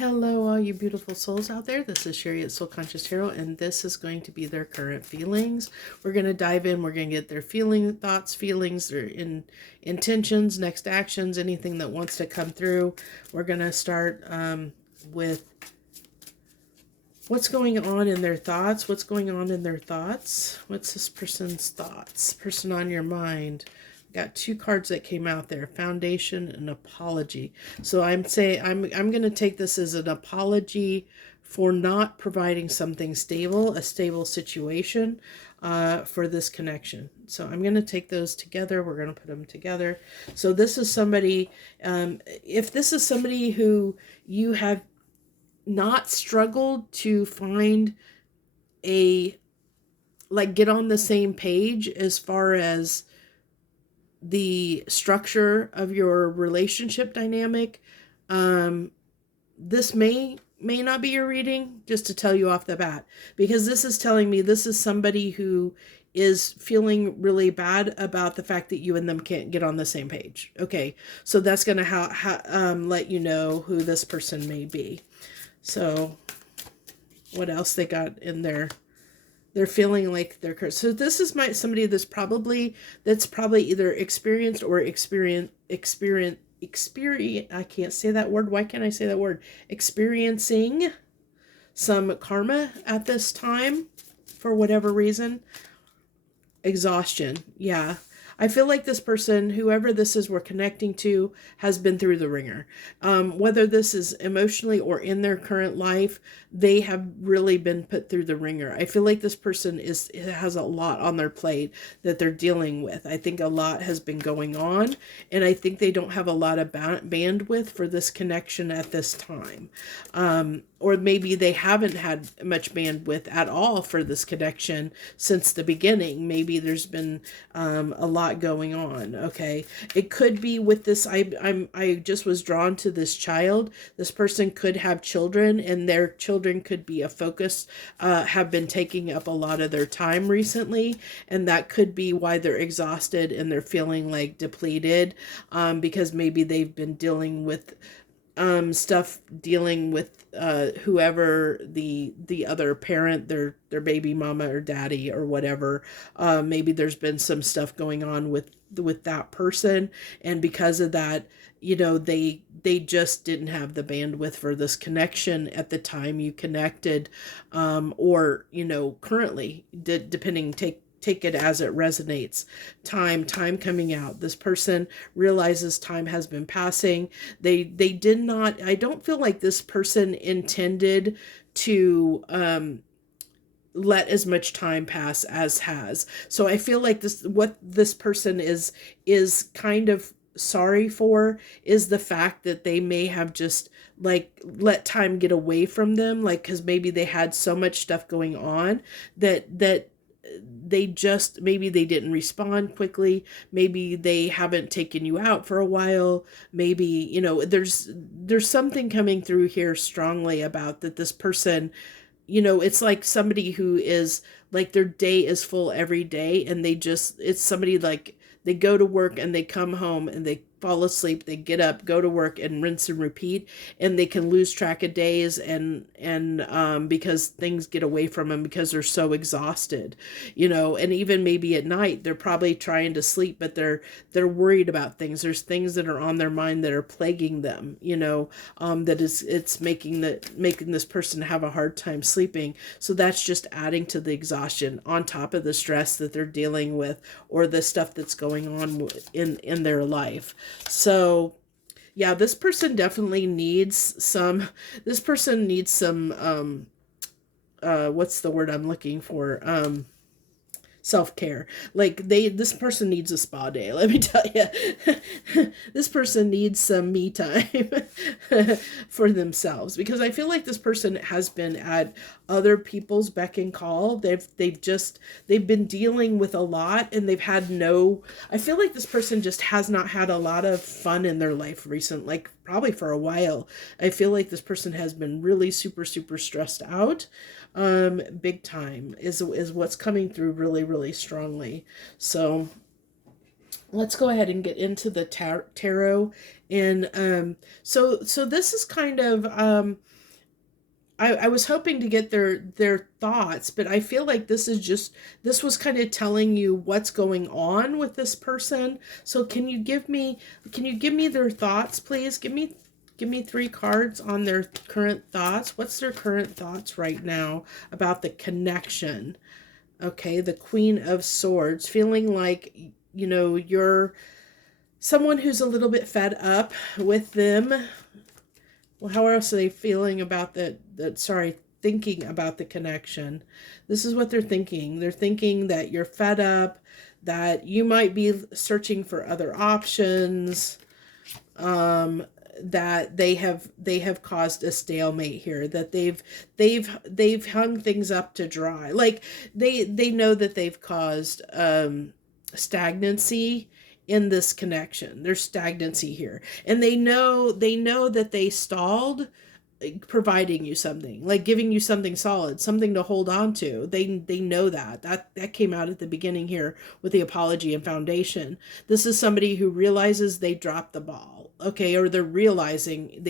Hello, all you beautiful souls out there. This is Sherry at Soul Conscious Tarot, and this is going to be their current feelings. We're going to dive in. We're going to get their feelings, their intentions, next actions, anything that wants to come through. We're going to start with what's going on in their thoughts. What's going on in their thoughts? What's this person's thoughts? Person on your mind. Got two cards that came out there, foundation and apology. So I'm saying I'm going to take this as an apology for not providing something stable, a stable situation for this connection. So I'm going to take those together. We're going to put them together. So this is somebody, if this is somebody who you have not struggled to find get on the same page as far as the structure of your relationship dynamic, this may not be your reading, just to tell you off the bat, because this is telling me this is somebody who is feeling really bad about the fact that you and them can't get on the same page. Okay, so that's going to let you know who this person may be. So what else they got in there? They're feeling like they're cursed. So this is somebody that's probably either experienced or experience. I can't say that word. Why can't I say that word? Experiencing some karma at this time for whatever reason. Exhaustion. Yeah. I feel like this person, whoever this is we're connecting to, has been through the ringer. Whether this is emotionally or in their current life, they have really been put through the ringer. I feel like this person has a lot on their plate that they're dealing with. I think a lot has been going on, and I think they don't have a lot of bandwidth for this connection at this time. Or maybe they haven't had much bandwidth at all for this connection since the beginning. Maybe there's been a lot going on. Okay, it could be with this. I just was drawn to this child. This person could have children, and their children could be a focus. Have been taking up a lot of their time recently, and that could be why they're exhausted and they're feeling like depleted. Because maybe they've been dealing with dealing with whoever the other parent, their baby mama or daddy or whatever. Maybe there's been some stuff going on with that person, and because of that, they just didn't have the bandwidth for this connection at the time you connected, or currently, depending. Take it as it resonates. Time coming out. This person realizes time has been passing. They did not, I don't feel like this person intended to let as much time pass as has. So I feel like what this person is kind of sorry for is the fact that they may have just let time get away from them, because maybe they had so much stuff going on that maybe they didn't respond quickly. Maybe they haven't taken you out for a while. Maybe, there's something coming through here strongly about that this person, it's like somebody who is like their day is full every day, and it's somebody like they go to work and they come home and they fall asleep, they get up, go to work, and rinse and repeat, and they can lose track of days and because things get away from them because they're so exhausted, and even maybe at night they're probably trying to sleep, but they're worried about things. There's things that are on their mind that are plaguing them, it's making this person have a hard time sleeping. So that's just adding to the exhaustion on top of the stress that they're dealing with or the stuff that's going on in their life. So yeah, this person definitely needs some what's the word I'm looking for? Self-care. This person needs a spa day, let me tell you. This person needs some me time for themselves, because I feel like this person has been at other people's beck and call. They've been dealing with a lot, and I feel like this person just has not had a lot of fun in their life recently, probably for a while. I feel like this person has been really super, super stressed out. Big time is what's coming through really, really strongly. So let's go ahead and get into the tarot. And so this is kind of I was hoping to get their thoughts, but I feel like this was kind of telling you what's going on with this person. So can you give me their thoughts, please? Give me 3 cards on their current thoughts. What's their current thoughts right now about the connection? Okay, the Queen of Swords, feeling like, you know, you're someone who's a little bit fed up with them. Well, how else are they feeling about thinking about the connection? This is what they're thinking. They're thinking that you're fed up, that you might be searching for other options, that they have caused a stalemate here, that they've hung things up to dry. Like they know that they've caused stagnancy in this connection. There's stagnancy here. And they know that they stalled providing you something, like giving you something solid, something to hold on to. They know that came out at the beginning here with the apology and foundation. This is somebody who realizes they dropped the ball, okay, or they're realizing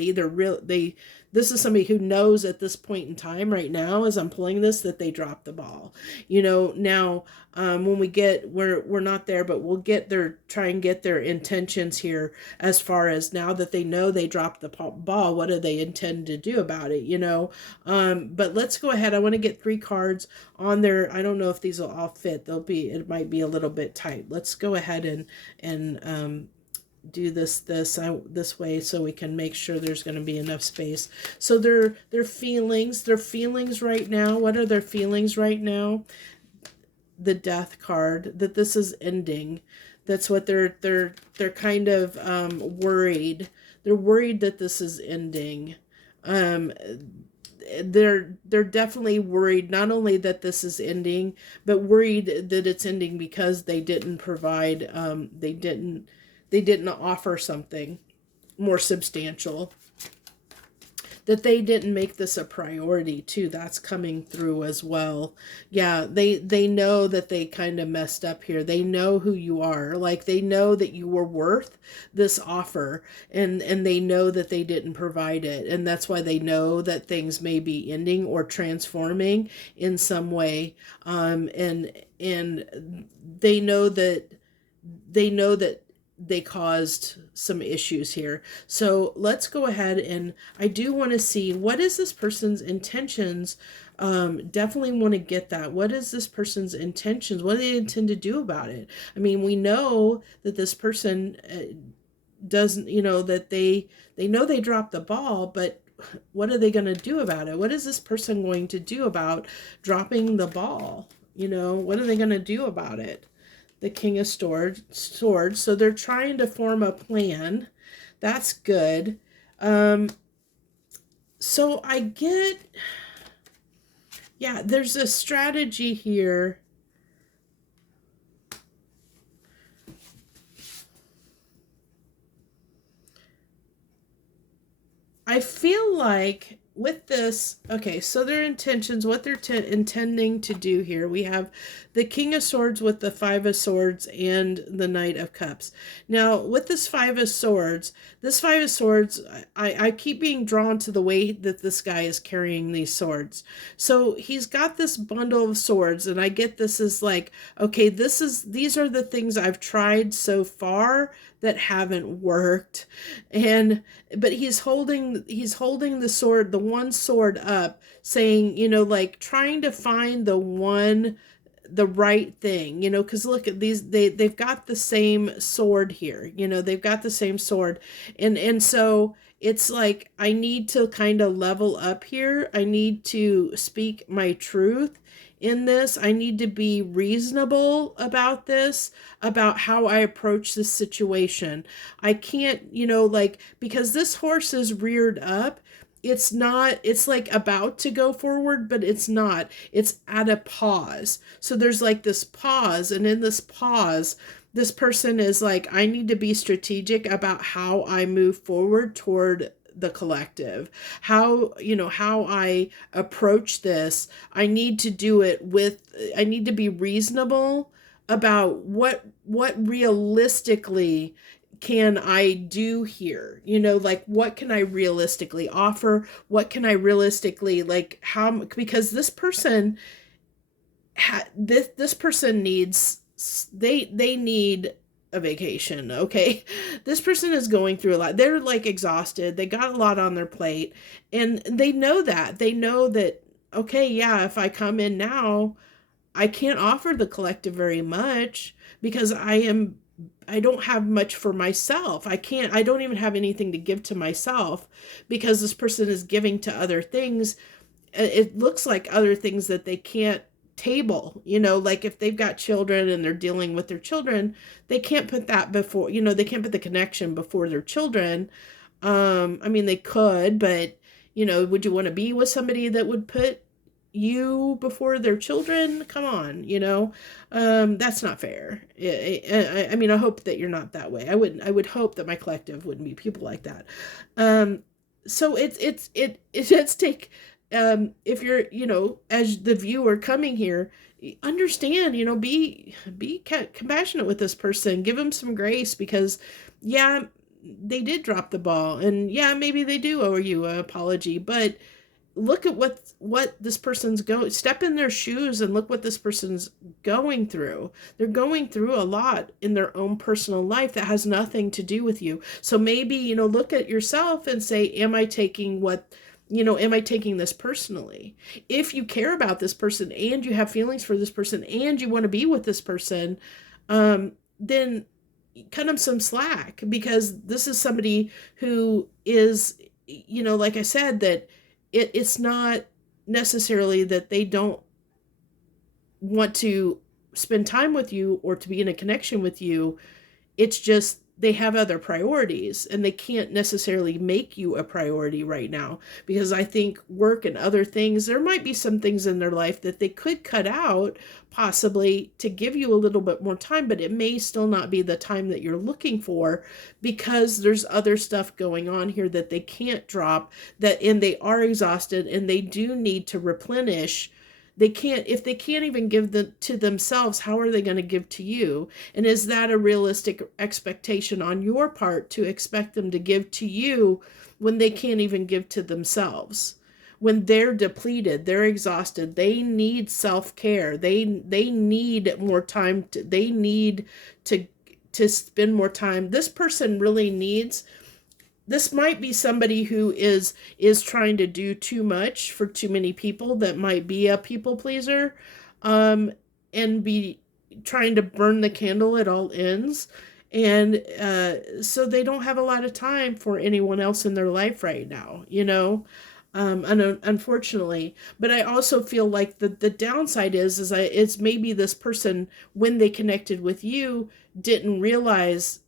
this is somebody who knows at this point in time right now, as I'm pulling this, that they dropped the ball. You know, now when we're not there, but we'll try and get their intentions here, as far as now that they know they dropped the ball, what do they intend to do about it, you know? But let's go ahead. I want to get 3 cards on there. I don't know if these will all fit. It might be a little bit tight. Let's go ahead and do this way, so we can make sure there's going to be enough space. So their feelings right now. What are their feelings right now? The Death card, that this is ending. That's what they're kind of worried. They're worried that this is ending. They're definitely worried, not only that this is ending, but worried that it's ending because they didn't provide, they didn't offer something more substantial, that they didn't make this a priority too. That's coming through as well. Yeah, they know that they kind of messed up here. They know who you are. Like, they know that you were worth this offer, and they know that they didn't provide it, and that's why they know that things may be ending or transforming in some way. And they know that they caused some issues here. So let's go ahead, and I do want to see, what is this person's intentions? Definitely want to get that. What is this person's intentions? What do they intend to do about it? I mean, we know that this person doesn't, you know, that they know they dropped the ball, but what are they going to do about it? What is this person going to do about dropping the ball? You know, what are they going to do about it? The King of Swords. So they're trying to form a plan. That's good. So I get, yeah, there's a strategy here. I feel like with this, okay, so their intentions, what they're intending to do here, we have the King of Swords with the 5 of Swords and the Knight of Cups. Now, with this 5 of Swords, I keep being drawn to the way that this guy is carrying these swords. So he's got this bundle of swords, and I get this is like, okay, these are the things I've tried so far that haven't worked. But he's holding the sword, the one sword up, saying, you know, like trying to find the right thing, you know, because look at these, they've got the same sword here, you know, they've got the same sword, and so it's like, I need to kind of level up here. I need to speak my truth in this. I need to be reasonable about this, about how I approach this situation. I can't, you know, like, because this horse is reared up, it's like about to go forward, but it's not. It's at a pause. So there's like this pause, and in this pause, this person is like, I need to be strategic about how I move forward toward the collective, how I approach this. I need to do it I need to be reasonable about what realistically can I do here? You know, like what can I realistically offer? What can I realistically like how, because this person this person needs, they need a vacation, okay? This person is going through a lot. They're like exhausted. They got a lot on their plate, and they know that. They know that, okay, yeah, if I come in now, I can't offer the collective very much because I don't have much for myself. I don't even have anything to give to myself because this person is giving to other things. It looks like other things that they can't table, you know, like if they've got children and they're dealing with their children, they can't put that before, you know, they can't put the connection before their children. I mean, they could, but you know, would you want to be with somebody that would put you before their children? Come on, you know. That's not fair. I mean, I hope that you're not that way. I would hope that my collective wouldn't be people like that. So it's take, if you're, you know, as the viewer coming here, understand, you know, be compassionate with this person, give them some grace, because yeah, they did drop the ball, and yeah, maybe they do owe you an apology, but look at what this person's step in their shoes and look what this person's going through. They're going through a lot in their own personal life that has nothing to do with you. So maybe, you know, look at yourself and say, am I taking this personally? If you care about this person and you have feelings for this person and you want to be with this person, then cut them some slack, because this is somebody who is, you know, like I said, that it's not necessarily that they don't want to spend time with you or to be in a connection with you. It's just they have other priorities and they can't necessarily make you a priority right now, because I think work and other things, there might be some things in their life that they could cut out possibly to give you a little bit more time, but it may still not be the time that you're looking for, because there's other stuff going on here that they can't drop, and they are exhausted and they do need to replenish. If they can't even give to themselves, how are they going to give to you? And is that a realistic expectation on your part to expect them to give to you when they can't even give to themselves? When they're depleted, they're exhausted, they need self-care. They need more time. They need to spend more time. This person really needs. This might be somebody who is trying to do too much for too many people, that might be a people pleaser, and be trying to burn the candle at all ends. And so they don't have a lot of time for anyone else in their life right now, you know, unfortunately. But I also feel like the downside is maybe this person, when they connected with you, didn't realize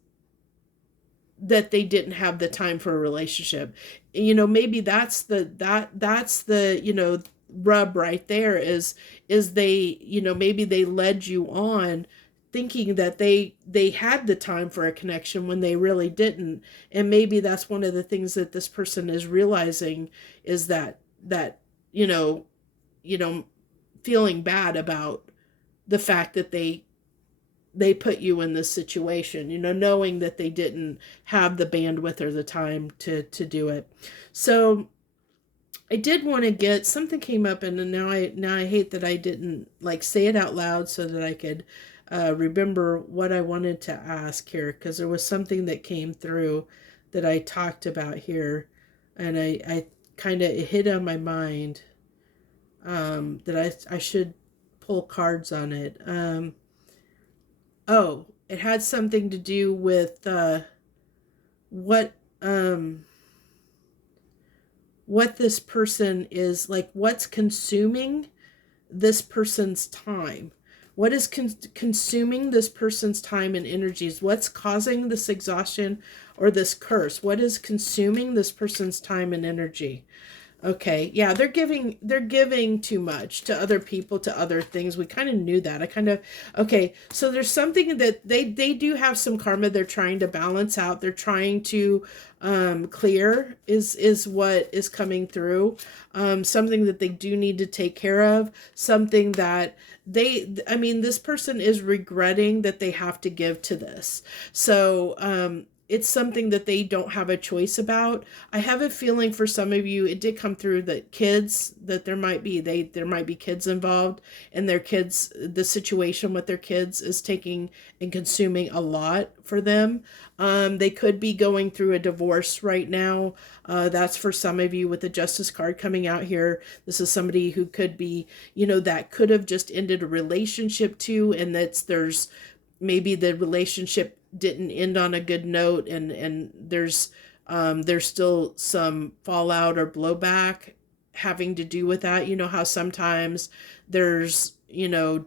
that they didn't have the time for a relationship. You know, maybe that's the, you know, rub right there, is they, you know, maybe they led you on thinking that they had the time for a connection when they really didn't. And maybe that's one of the things that this person is realizing, is that you know, feeling bad about the fact that they put you in this situation, you know, knowing that they didn't have the bandwidth or the time to do it. So I did want to get something came up, and now I hate that I didn't like say it out loud so that I could remember what I wanted to ask here, because there was something that came through that I talked about here, and I kind of hit on my mind that I should pull cards on it. Oh, it had something to do with what this person is like, what's consuming this person's time. What is consuming this person's time and energies? What's causing this exhaustion or this curse? What is consuming this person's time and energy? Okay. Yeah, they're giving too much to other people, to other things. We kind of knew that. I kind of okay, so there's something that they do have some karma they're trying to balance out. They're trying to clear is what is coming through. Something that they do need to take care of, something that I mean, this person is regretting that they have to give to this. So, it's something that they don't have a choice about. I have a feeling for some of you, it did come through that kids, that there might be kids involved, and their kids, the situation with their kids is taking and consuming a lot for them. They could be going through a divorce right now. That's for some of you with the justice card coming out here. This is somebody who could be, that could have just ended a relationship too, and there's maybe the relationship didn't end on a good note, and there's still some fallout or blowback having to do with that. You know how sometimes there's,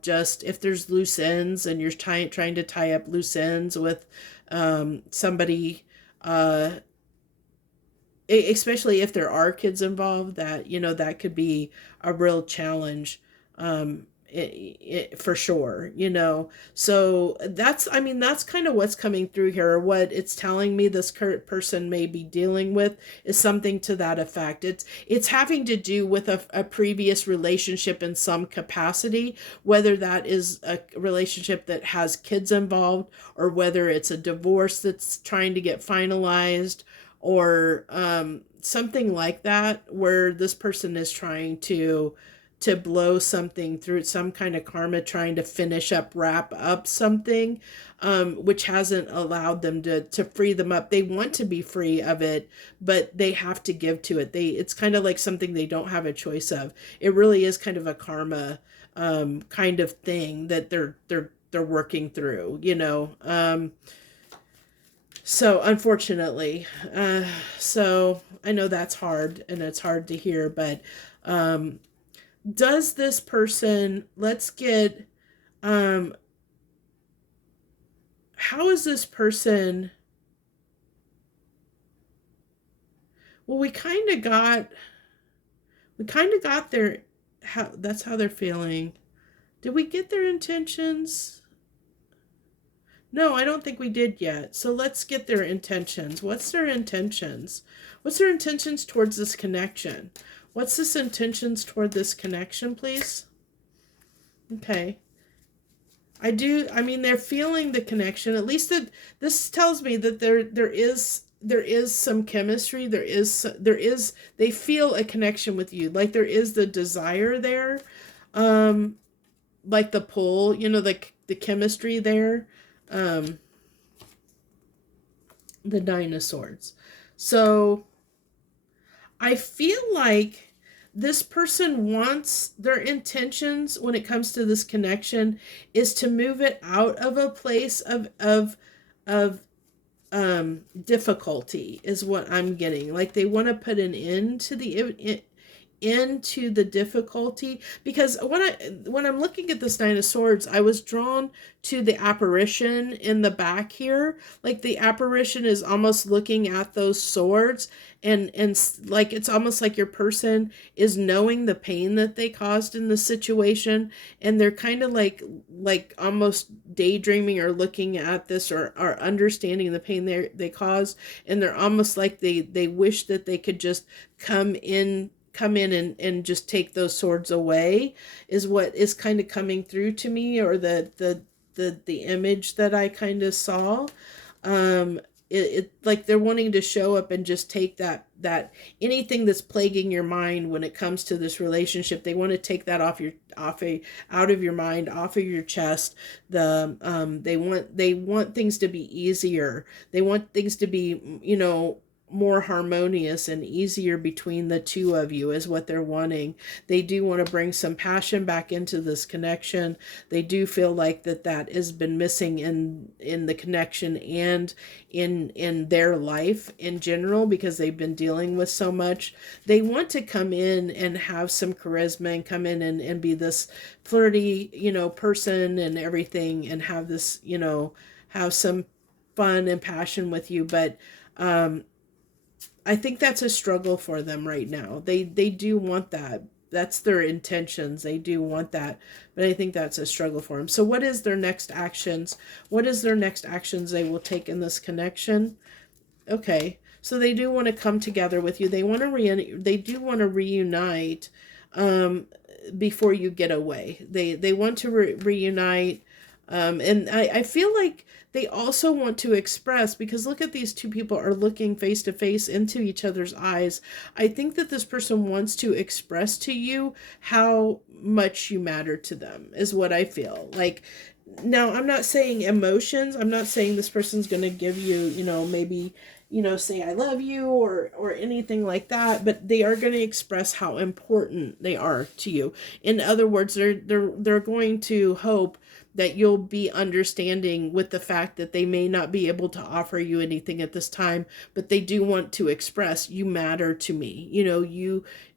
just if there's loose ends and you're trying to tie up loose ends with somebody, especially if there are kids involved, that that could be a real challenge, for sure. So that's kind of what's coming through here, or what it's telling me this current person may be dealing with is something to that effect. It's having to do with a previous relationship in some capacity, whether that is a relationship that has kids involved, or whether it's a divorce that's trying to get finalized, or something like that, where this person is trying to blow something through, some kind of karma, trying to wrap up something, which hasn't allowed them to free them up. They want to be free of it, but they have to give to it. It's kind of like something they don't have a choice of. It really is kind of a karma kind of thing that they're working through. So unfortunately, so I know that's hard, and it's hard to hear, but does this person, let's get, how is this person, well, we kind of got their, how, that's how they're feeling. Did we get their intentions? No, I don't think we did yet. So let's get their intentions. What's their intentions? What's their intentions towards this connection? What's this intentions toward this connection, please? Okay. I mean, they're feeling the connection. At least this tells me that there is some chemistry. They feel a connection with you. Like there is the desire there. Like the pull, the chemistry there. The Nine of Swords. So I feel like this person wants, their intentions when it comes to this connection is to move it out of a place of difficulty, is what I'm getting. Like they want to put an end to the difficulty, because when I'm looking at this Nine of Swords, I was drawn to the apparition in the back here. Like the apparition is almost looking at those swords, and like it's almost like your person is knowing the pain that they caused in the situation, and they're kind of like almost daydreaming or looking at this, or understanding the pain they caused, and they're almost like they wish that they could just come in and just take those swords away, is what is kind of coming through to me, or the image that I kind of saw. It like they're wanting to show up and just take that anything that's plaguing your mind when it comes to this relationship. They want to take that out of your mind, off of your chest. They want things to be easier. They want things to be, more harmonious and easier between the two of you, is what they're wanting. They do want to bring some passion back into this connection. They do feel like that has been missing in the connection and in their life in general, because they've been dealing with so much. They want to come in and have some charisma, and come in and be this flirty, person and everything, and have this, have some fun and passion with you. But I think that's a struggle for them right now. They do want that. That's their intentions. They do want that, but I think that's a struggle for them. So what is their next actions? What is their next actions they will take in this connection? Okay. So they do want to come together with you. They want to they do want to reunite before you get away. They want to reunite, and I feel like they also want to express, because look at, these two people are looking face to face into each other's eyes. I think that this person wants to express to you how much you matter to them, is what I feel like. Now, I'm not saying emotions. I'm not saying this person's going to give you, maybe, say I love you or anything like that, but they are going to express how important they are to you. In other words, they're going to hope that you'll be understanding with the fact that they may not be able to offer you anything at this time, but they do want to express, you matter to me.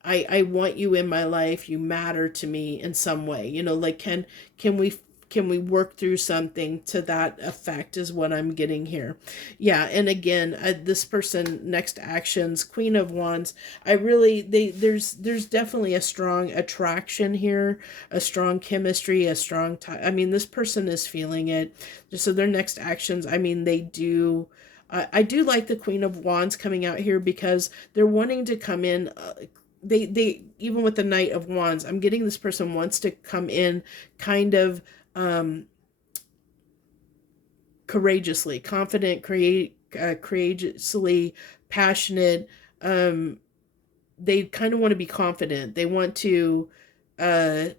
I want you in my life. You matter to me in some way. Like, can we work through something to that effect, is what I'm getting here. Yeah. And again, this person, next actions, Queen of Wands, there's definitely a strong attraction here, a strong chemistry, a strong time. I mean, this person is feeling it. So their next actions, I mean, they do. I do like the Queen of Wands coming out here, because they're wanting to come in. They even with the Knight of Wands, I'm getting this person wants to come in kind of courageously, confident, courageously, passionate. They kind of want to be confident. They want to, they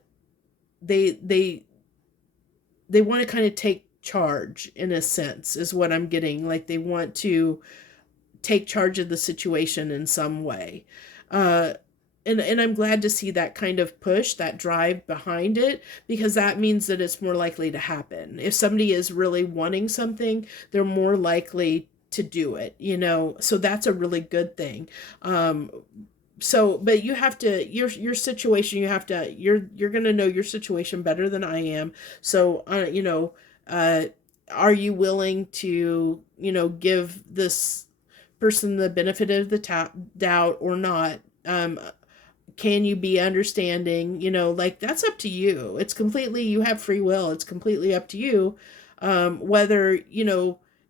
want to kind of take charge, in a sense, is what I'm getting. Like, they want to take charge of the situation in some way. And I'm glad to see that kind of push, that drive behind it, because that means that it's more likely to happen. If somebody is really wanting something, they're more likely to do it, so that's a really good thing. But you have to, your situation, you're going to know your situation better than I am. So, are you willing to, give this person the benefit of the doubt or not? Can you be understanding? Like, that's up to you. It's completely, you have free will. It's completely up to you. Whether,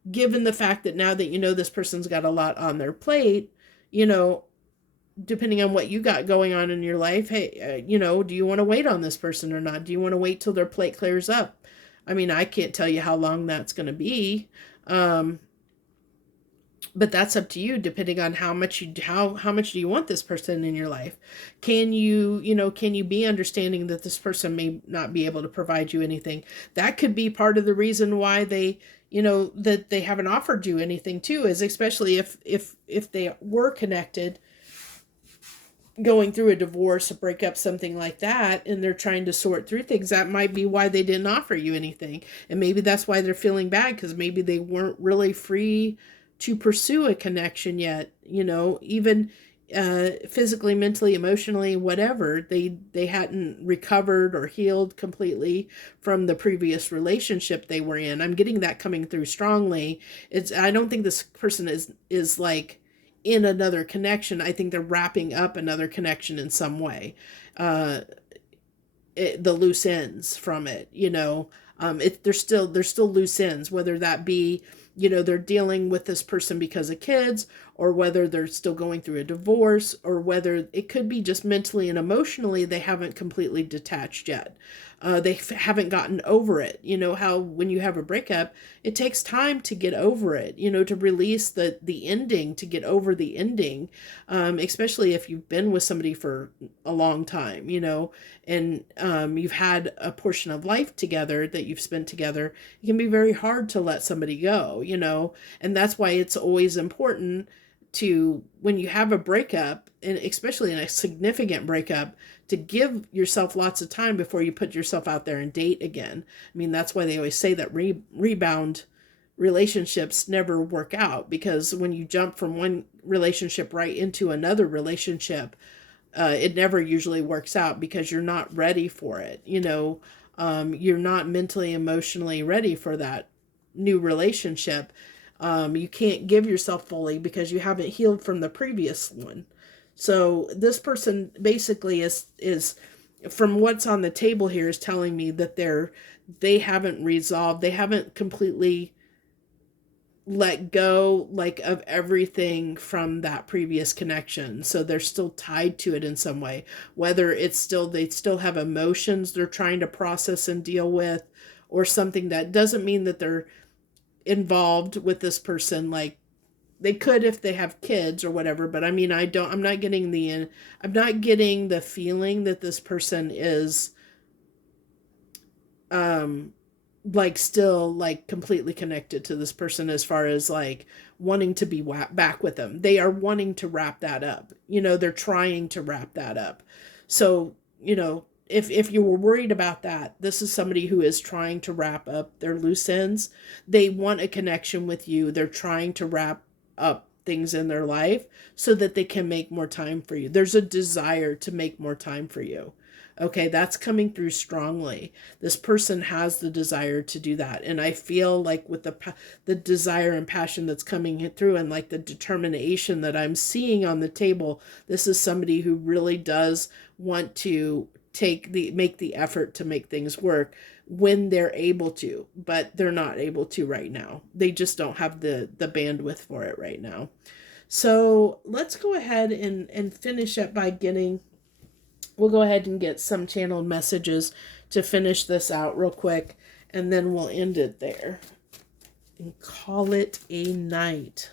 given the fact that now that this person's got a lot on their plate, depending on what you got going on in your life, hey, do you want to wait on this person or not? Do you want to wait till their plate clears up? I mean, I can't tell you how long that's going to be. But that's up to you, depending on how much do you want this person in your life. Can you be understanding that this person may not be able to provide you anything? That could be part of the reason why they, that they haven't offered you anything too, is especially if they were connected, going through a divorce, a breakup, something like that, and they're trying to sort through things. That might be why they didn't offer you anything. And maybe that's why they're feeling bad, because maybe they weren't really free to pursue a connection yet, even physically, mentally, emotionally, whatever. They hadn't recovered or healed completely from the previous relationship they were in. I'm getting that coming through strongly. I don't think this person is like in another connection. I think they're wrapping up another connection in some way. The loose ends from it, there's still loose ends, whether that be, they're dealing with this person because of kids, or whether they're still going through a divorce, or whether it could be just mentally and emotionally they haven't completely detached yet. They haven't gotten over it. How when you have a breakup, it takes time to get over it, to release the ending, to get over the ending, especially if you've been with somebody for a long time, and you've had a portion of life together that you've spent together. It can be very hard to let somebody go, and that's why it's always important to, when you have a breakup, and especially in a significant breakup, to give yourself lots of time before you put yourself out there and date again. I mean, that's why they always say that rebound relationships never work out, because when you jump from one relationship right into another relationship, it never usually works out, because you're not ready for it. You're not mentally, emotionally ready for that new relationship. You can't give yourself fully because you haven't healed from the previous one. So this person basically is from what's on the table here is telling me that they haven't resolved, they haven't completely let go like of everything from that previous connection. So they're still tied to it in some way, whether it's still they still have emotions they're trying to process and deal with, or something. That doesn't mean that they're involved with this person. Like, they could if they have kids or whatever, but I mean, I'm not getting the feeling that this person is like still like completely connected to this person, as far as like wanting to be back with them. They are wanting to wrap that up. They're trying to wrap that up. So, if you were worried about that, this is somebody who is trying to wrap up their loose ends. They want a connection with you. They're trying to wrap up things in their life so that they can make more time for you. There's a desire to make more time for you. Okay, that's coming through strongly. This person has the desire to do that. And I feel like with the desire and passion that's coming through, and like the determination that I'm seeing on the table, this is somebody who really does want to make the effort to make things work when they're able to, but they're not able to right now. They just don't have the bandwidth for it right now. So let's go ahead and finish up by we'll go ahead and get some channeled messages to finish this out real quick, and then we'll end it there and call it a night.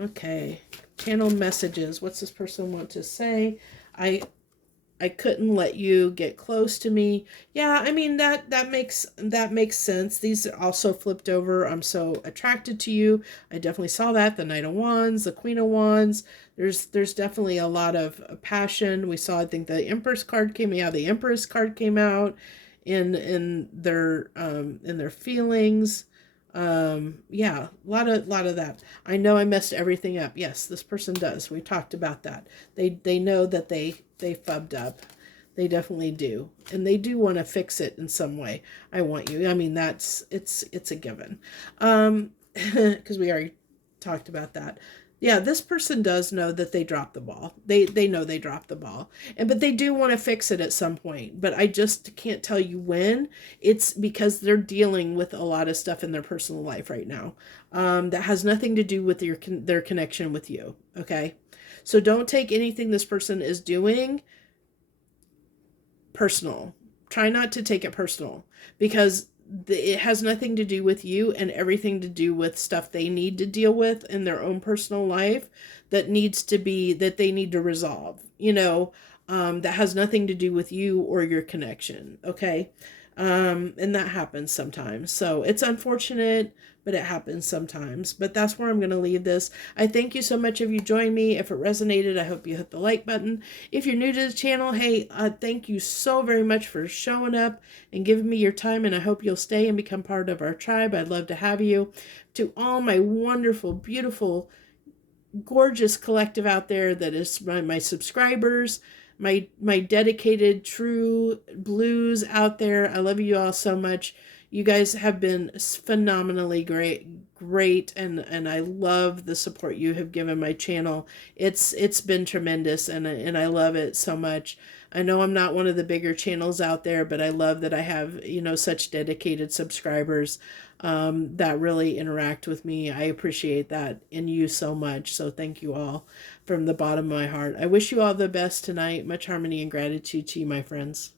Okay, channeled messages. What's this person want to say? I couldn't let you get close to me. Yeah, I mean, that makes sense. These are also flipped over. I'm so attracted to you. I definitely saw that. The Knight of Wands, the Queen of Wands. There's definitely a lot of passion. We saw, I think the Empress card came out. The Empress card came out in their feelings. Yeah, a lot of that. I know I messed everything up. Yes, this person does. We talked about that. They know that they fubbed up. They definitely do. And they do want to fix it in some way. I want you. I mean, it's a given. Because we already talked about that. Yeah, this person does know that they dropped the ball. They know they dropped the ball. But they do want to fix it at some point. But I just can't tell you when. It's because they're dealing with a lot of stuff in their personal life right now. That has nothing to do with their connection with you. Okay? So don't take anything this person is doing personal. Try not to take it personal, because it has nothing to do with you and everything to do with stuff they need to deal with in their own personal life that they need to resolve, that has nothing to do with you or your connection. Okay. And that happens sometimes. So it's unfortunate, but it happens sometimes. But that's where I'm going to leave this. I thank you so much if you joined me. If it resonated, I hope you hit the like button. If you're new to the channel, hey, thank you so very much for showing up and giving me your time. And I hope you'll stay and become part of our tribe. I'd love to have you. To all my wonderful, beautiful, gorgeous collective out there that is my subscribers, my dedicated true blues out there. I love you all so much. You guys have been phenomenally great, and I love the support you have given my channel. It's been tremendous, and I love it so much. I know I'm not one of the bigger channels out there, but I love that I have, such dedicated subscribers that really interact with me. I appreciate that in you so much. So thank you all from the bottom of my heart. I wish you all the best tonight. Much harmony and gratitude to you, my friends.